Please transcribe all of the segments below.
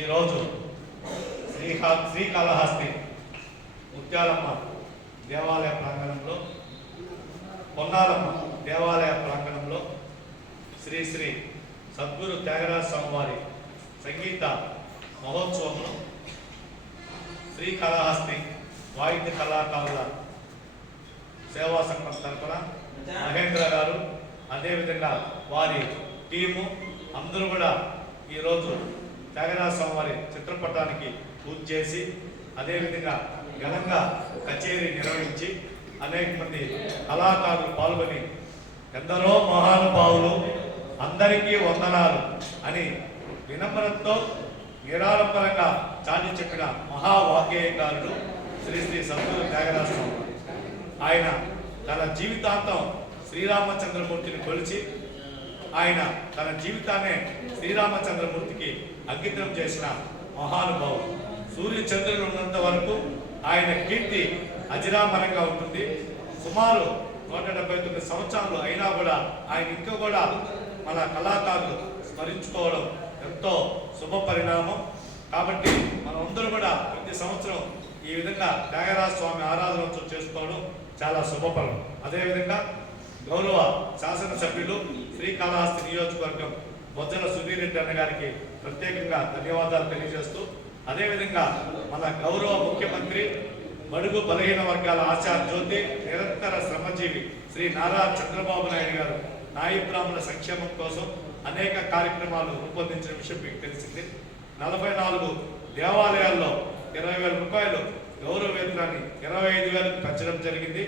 ఈరోజు శ్రీకాళహస్తి ముత్యాలమ్మ దేవాలయ ప్రాంగణంలో, పొన్నాలమ్మ దేవాలయ ప్రాంగణంలో శ్రీ శ్రీ సద్గురు త్యాగరాజ స్వామివారి సంగీత మహోత్సవంలో శ్రీకాళహస్తి వాయిద్య కళాకారుల సేవా సంఘం తరపున మహేంద్ర గారు, అదేవిధంగా వారి టీము అందరూ కూడా ఈరోజు త్యాగరాజ స్వామివారి చిత్రపటానికి పూజ చేసి, అదేవిధంగా ఘనంగా కచేరీ నిర్వహించి అనేక మంది కళాకారులు పాల్గొని ఎందరో మహానుభావులు అందరికీ వందనాలు అని వినమ్రతతో నిరాడంబరంగా చాటి చెప్పిన మహావాగ్గేయకారుడు శ్రీ శ్రీ సద్గురు త్యాగరాజ స్వామి. ఆయన తన జీవితాంతం శ్రీరామచంద్రమూర్తిని కొలిచి ఆయన తన జీవితాన్నే శ్రీరామచంద్రమూర్తికి అంకితం చేసిన మహానుభావుడు. సూర్యచంద్రులు ఉన్నంత వరకు ఆయన కీర్తి అజరామరంగా ఉంటుంది. సుమారు 179 సంవత్సరాలు అయినా కూడా ఆయన ఇంకా కూడా మన కళాకారులు స్మరించుకోవడం ఎంతో శుభ పరిణామం. కాబట్టి మనమందరూ కూడా ప్రతి సంవత్సరం ఈ విధంగా త్యాగరాజ స్వామి ఆరాధనోత్సవం చేసుకోవడం చాలా శుభఫలం. అదేవిధంగా గౌరవ శాసనసభ్యులు శ్రీకాళహస్తి నియోజకవర్గం బొజ్జల సుధీర్ రెడ్డి అన్న గారికి ప్రత్యేకంగా ధన్యవాదాలు తెలియజేస్తూ, అదేవిధంగా మన గౌరవ ముఖ్యమంత్రి బడుగు బలహీన వర్గాల ఆశా జ్యోతి నిరంతర శ్రమజీవి శ్రీ నారా చంద్రబాబు నాయుడు గారు నాయి బ్రాహ్మణ సంక్షేమం కోసం అనేక కార్యక్రమాలు రూపొందించిన విషయం మీకు తెలిసింది. 44 దేవాలయాల్లో 20,000 రూపాయలు గౌరవ వేతనాన్ని 25,000 పెంచడం జరిగింది.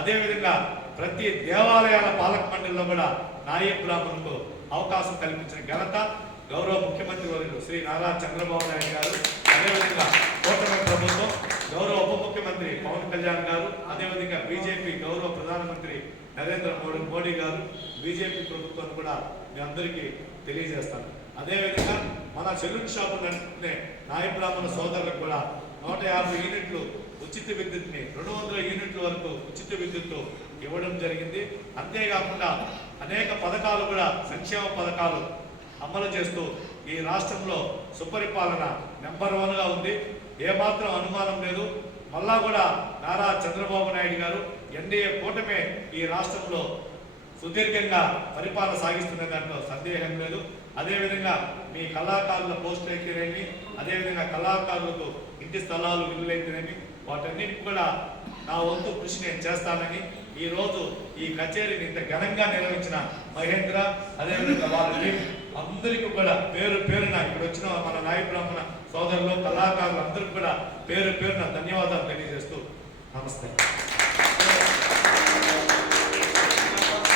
అదేవిధంగా ప్రతి దేవాలయాల పాలక మండలిలో కూడా నాయి బ్రాహ్మణులకు అవకాశం కల్పించిన ఘనత గౌరవ ముఖ్యమంత్రి వర్యులు శ్రీ నారా చంద్రబాబు నాయుడు గారు, అదేవిధంగా కూటమి ప్రభుత్వం గౌరవ ఉప ముఖ్యమంత్రి పవన్ కళ్యాణ్ గారు, అదేవిధంగా బీజేపీ గౌరవ ప్రధానమంత్రి నరేంద్ర మోడీ గారు, బీజేపీ ప్రభుత్వాన్ని కూడా మీ అందరికీ తెలియజేస్తాను. అదేవిధంగా మన సెలూన్ షాపు నడిపే నాయ బ్రాహ్మణ సోదరులకు కూడా 150 యూనిట్లు ఉచిత విద్యుత్ని 200 యూనిట్ల వరకు ఉచిత విద్యుత్తు ఇవ్వడం జరిగింది. అంతేకాకుండా అనేక పథకాలు కూడా సంక్షేమ పథకాలు అమలు చేస్తూ ఈ రాష్ట్రంలో సుపరిపాలన నెంబర్ 1గా ఉంది. ఏమాత్రం అనుమానం లేదు. మళ్ళా కూడా నారా చంద్రబాబు నాయుడు గారు ఎన్డీఏ కూటమే ఈ రాష్ట్రంలో సుదీర్ఘంగా పరిపాలన సాగిస్తున్న దాంట్లో సందేహం లేదు. అదేవిధంగా మీ కళాకారుల పోస్టులు అయితేనేమి, అదేవిధంగా కళాకారులకు ఇంటి స్థలాలు ఇల్లు అయితేనేమి, వాటన్నిటికి కూడా నా వంతు కృషి నేను చేస్తానని ఈరోజు ఈ కచేరీని ఇంత ఘనంగా నిర్వహించిన మహేంద్ర, అదేవిధంగా వాళ్ళ అందరికీ కూడా పేరు పేరున ఇక్కడ వచ్చిన మన నాయ బ్రాహ్మణ సోదరులు కళాకారులు అందరికీ కూడా పేరు పేరున ధన్యవాదాలు తెలియజేస్తూ నమస్తే.